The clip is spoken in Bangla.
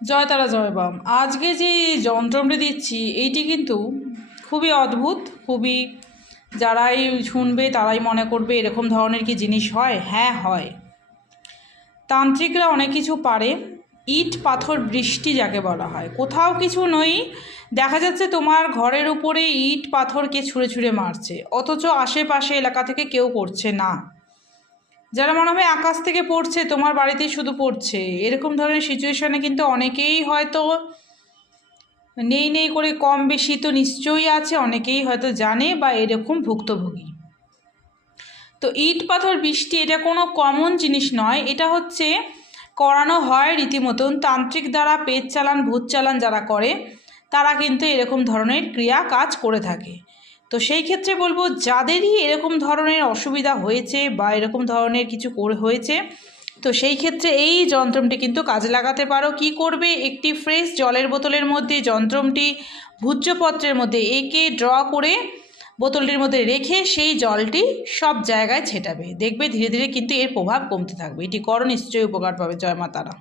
জয় তারা জয় বাম। আজকে যে যন্ত্রটি দিচ্ছি এইটি কিন্তু খুবই অদ্ভুত, খুবই, যারাই শুনবে তারাই মনে করবে এরকম ধরনের কি জিনিস হয়। হ্যাঁ হয়। তান্ত্রিকরা অনেক কিছু পারে। ইট পাথর বৃষ্টি যাকে বলা হয়, কোথাও কিছু নই, দেখা যাচ্ছে তোমার ঘরের উপরে ইট পাথরকে ছুঁড়ে ছুঁড়ে মারছে, অথচ আশেপাশে এলাকা থেকে কেউ করছে না। যারা মনে হয় আকাশ থেকে পড়ছে, তোমার বাড়িতেই শুধু পড়ছে, এরকম ধরনের সিচুয়েশনে কিন্তু অনেকেই হয়তো নেই নেই করে কম বেশি তো নিশ্চয়ই আছে, অনেকেই হয়তো জানে বা এরকম ভুক্তভোগী। তো ইট পাথর বৃষ্টি এটা কোনো কমন জিনিস নয়, এটা হচ্ছে করানো হয় রীতিমতন তান্ত্রিক দ্বারা। পেট চালান ভূত চালান যারা করে তারা কিন্তু এরকম ধরনের ক্রিয়া কাজ করে থাকে। তো সেই ক্ষেত্রে বলবো, যাদেরই এরকম ধরনের অসুবিধা হয়েছে বা এরকম ধরনের কিছু হয়েছে, তো সেই ক্ষেত্রে এই যন্ত্রটি কিন্তু কাজে লাগাতে পারো। কি করবে, একটি ফ্রেশ জলের বোতলের মধ্যে যন্ত্রটি ভূজ্যপত্রের মধ্যে এঁকে ড্র করে বোতলটির মধ্যে রেখে সেই জলটি সব জায়গায় ছেটাবে, দেখবে ধীরে ধীরে কিন্তু এর প্রভাব কমতে থাকবে। এটি করো, নিশ্চয়ই উপকার পাবে। জয় মা তারা।